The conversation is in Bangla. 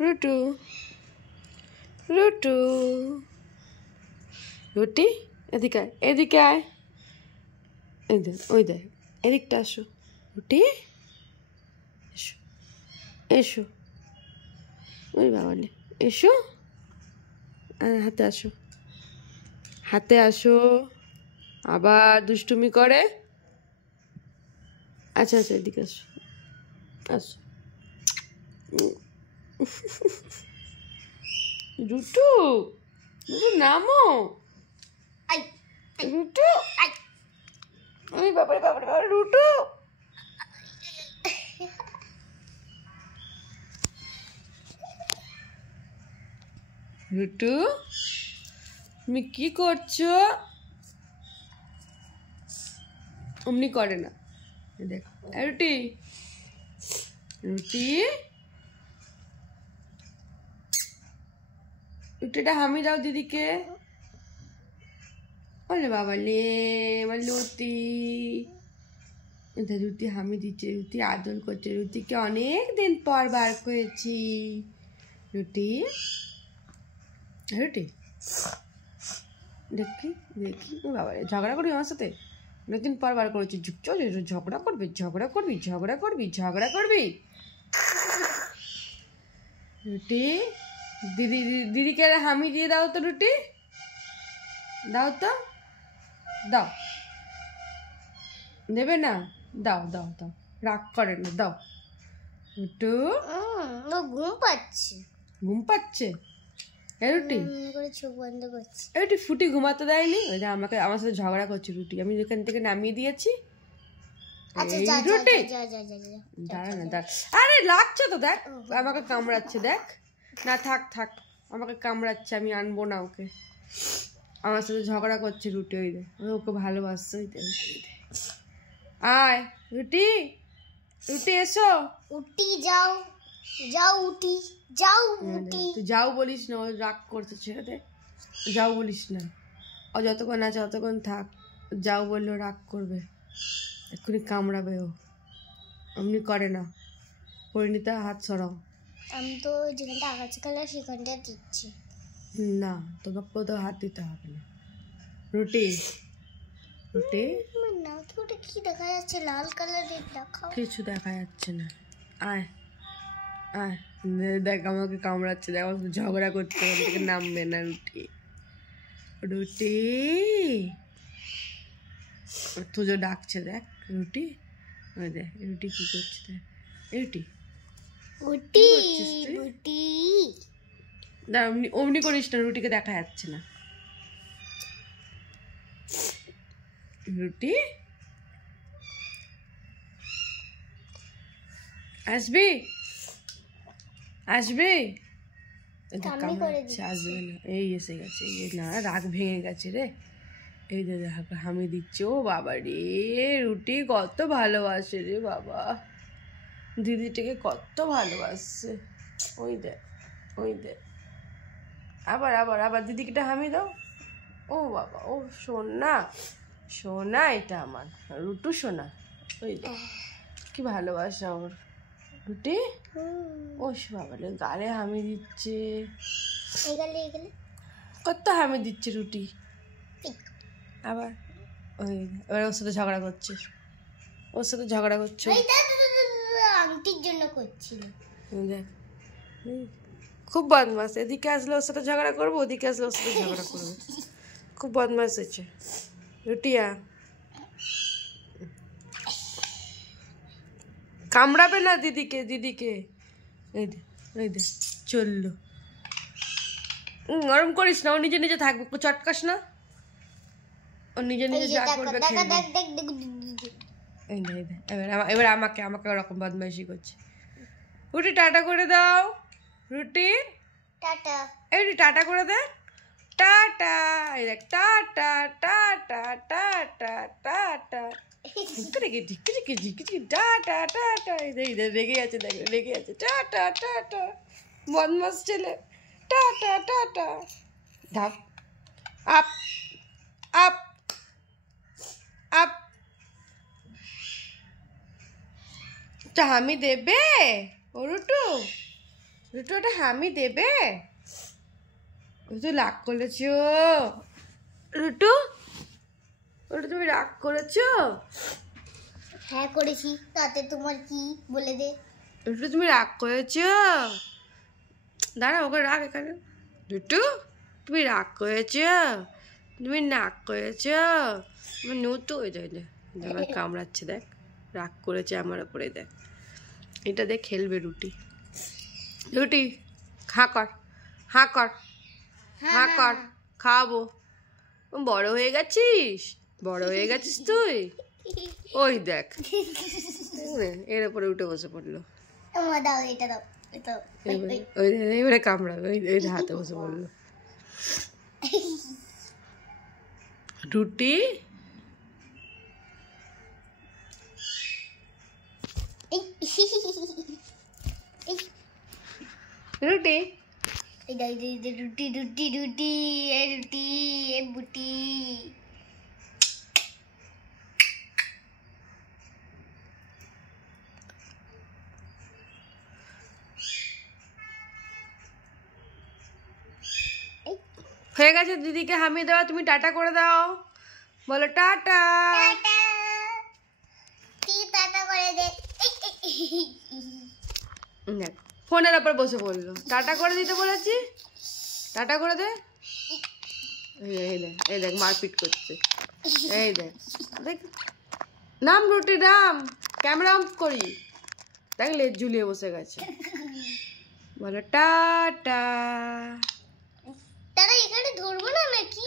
রুটু রুটু রুটি এদিকে আয়, এদিকে আয়। এই দেখ, ওই দেখ, এদিকটা আসো। রুটি এসো, এসো। ওই বাবালে, এসো। হাতে আসো, হাতে আসো। আবার দুষ্টুমি করে। আচ্ছা আচ্ছা, এদিকে আসো, আসো। রুটু, রুটু নামো। রুটু, ওই বাবারে বাবারে বাবারে, রুটু। রুটু, তুমি কি করছো? অমনি করে না, দেখ। রুটি, রুটি, রুটিটা হামি দাও দিদিকে। ওরে বাবা লে, আমার লুতি। রুটি হামি দিচ্ছে, রুটি আদর করছে। রুটিকে অনেক দিন পর বার করেছি। রুটি, রুটি, দেখি দেখি। ও বাবা, ঝগড়া করবি আমার সাথে? অনেকদিন পর বার করেছি। ঝুঁকছো, ঝগড়া করবি, ঝগড়া করবি, ঝগড়া করবি, ঝগড়া করবি। রুটি, দিদি দিদিকে হামি দিয়ে দাও তো। রুটি দাও তো, দাও। দেবে না? দাও দাও দাও, রাগ করে না, দাও। রুটু, ঘুম পাচ্ছে। ঘুম পাচ্ছে? রুটি, চোখ বন্ধ করছে। রুটি ফুটি ঘুমাতে দেয়নি। ওই যে আমাকে, আমার সাথে ঝগড়া করছে রুটি। আমি যেখান থেকে নামিয়ে দিয়েছি। রুটি, দাঁড়া না, দাঁড়া। আরে লাগছে তো, দেখ আমাকে কামড়াচ্ছে, দেখ না। থাক থাক, আমাকে কামড়াচ্ছে, আমি আনবো না ওকে। আমার সাথে ঝগড়া করছে রুটি। ওই দে, ওকে ভালোবাসছে। ওই দে, আয় রুটি, রুটি এসো। উঠি, যাও যাও, উঠি যাও, উঠি। তুই যাও বলিস না, ও রাগ করছে, ছেড়ে দে। যাও বলিস না, ও যতক্ষণ আছে ততক্ষণ থাক। যাও বললেও রাগ করবে, এক্ষুনি কামড়াবে ও। এমনি করে না, পরিণীতা হাত সরাও। আমি তো যেখানটা আগাছা কালার সেখানটা দিচ্ছি না, তোমাকে কোথাও হাত দিতে হবে না। রুটি, রুটি, না। কি ওটা কি দেখা যাচ্ছে? লাল কালারের দেখাও। কিছু দেখা যাচ্ছে না। আয় আয়, দেখ আমাকে কামড়াচ্ছে, দেখ আমার সাথে ঝগড়া করছে। ওখান থেকে নামবে না। রুটি, রুটি, তুজো ডাকছে, দেখ রুটি। ওই দেখ রুটি কি করছে, দেখ। রুটি, উঠি উঠি। না অমনি অমনি করিস না, রুটিকে দেখা যাচ্ছে না। রুটি, আসবি আসবি। কামড়াচ্ছে, আসবে না। এই এসে গেছে, এই না, রাগ ভেঙে গেছে রে। এই যে হামি দিচ্ছে। ও বাবা রে, রুটি কত ভালোবাসে রে বাবা, দিদিটাকে কত ভালোবাসছে। ওই দে, ওই দে, আবার আবার আবার দিদিকে হামি দাও। ও বাবা, ও সোনা, সোনা এটা আমার রুটু সোনা। ওই দে, কি ভালোবাসা ওর। রুটি, ও বাবা রে, গালে হামি দিচ্ছে। কত হামি দিচ্ছে রুটি। আবার ওই, এবার ওর সাথে ঝগড়া করছে, ওর সাথে ঝগড়া করছে। আংটির জন্য করছিল। দেখ, খুব বদমাস। এদিকে আসলে ওর সাথে ঝগড়া করবো, ওদিকে আসলে ওর সাথে ঝগড়া করবো। খুব বদমাস হয়েছে। রুটিয়া, কামড়াবে না দিদিকে, দিদিকে। এই দে, এই দে, চললো। গরম করিস না, ও নিজে নিজে থাকবে, চটকাস না। ও নিজে নিজে যা করবে খেলবে। এই দে, এই দে, এবার আমাকে আমাকে ওরকম বদমাইশি করছে। রুটি টাটা করে দাও। রুটি টাটা, এই টাটা করে দে। টাটা, এই দেখ, tata tata tata tata. Tata tata, এই দেখ রেগে আছে, দেখ রেগে আছে। টাটা টাটা, বদমাস ছেলে। টাটা টাটা, ধাপ, আপ আপ আপ। হামি দেবে ও রুটু? রুটু ওটা হামি দেবে? তুই রাগ করেছো রুটু? ওটা তুমি রাগ করেছো? হ্যাঁ করেছি, তাতে তোমার কি বলে দে। রুটু তুমি রাগ করেছো? দাঁড়া, ওকে রাগ এখানে। রুটু তুমি রাগ করেছো? তুমি নাক করেছো? আমার নতু হয়ে যায়, আমার কামড়াচ্ছে, দেখ রাগ করেছে আমার ওপরে, দেখ এটা দেখ খেলবে রুটি। রুটি হাঁ কর, হাঁ কর, হাঁ কর, খাওয়াবো। বড় হয়ে গেছিস, বড় হয়ে গেছিস তুই। ওই দেখ এর উপরে উঠে বসে পড়লো। দাও এটা দাও, এটা এবারে কামড়াবে, ওই হাতে বসে পড়লো। রুটি রুটি রুটি রুটি রুটি এ রুটি এ বুটি। হয়ে গেছে দিদিকে হামি দেওয়া, তুমি টাটা করে দাও, বলো টাটা। টাটা করে দে। দেখ ফোনের ওপর বসে পড়লো, টাটা করে দিতে বলেছি, টাটা করে দে। এই দেখ, এই দেখ মারপিট করছে, এই দেখ দেখ। নাম রুটি নাম, ক্যামেরা অফ করি, দেখ লেজ ঝুলিয়ে বসে গেছে, বলো টাটা। তারা এখানে ধরবো না নাকি?